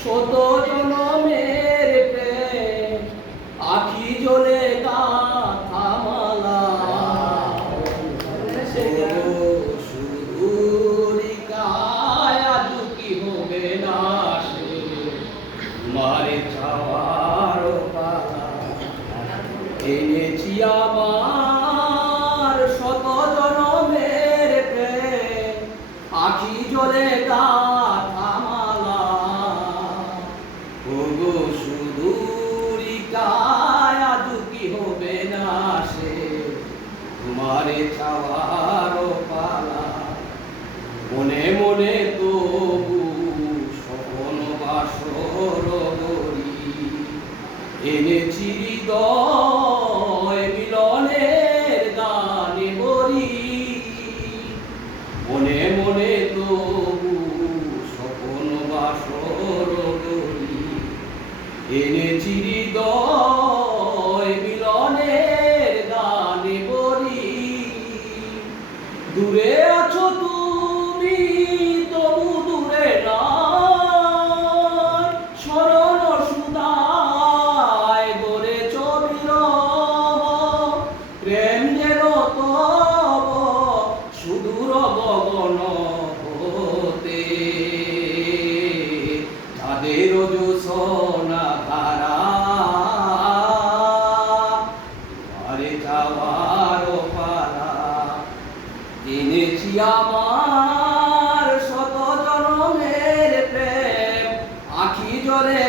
শত জনমের প্রেম আখি জ্বলে গাথা মালা সুদূরিকায় আজ কি হবে না সে মারে যাওয়ার পালা এনেছি আমার শত জনমের প্রেম আখি জ্বলে গাথা মালা ওগো সুদূরিকায় আজ কি হবে না সে তোমারে চাওয়ার পালা মনে মনে তবু স্বপন বাসর গরি এনেছি হৃদয় মিলনের গানে বলি মনে মনে তবু স্বপন বাসর গরি এনেছি হৃদয় মিলনের গানে বলি দূরে আছো তুমি তবু দূরে নয় স্মরণ সুধায় গড়েছ বিরহ প্রেম যেন তব সুদূর গগন হতে তাদের জোছনা ধারা তোমারে যাওয়ার পালা এনেছি আমার শত জনমের প্রেম আখি জ্বলে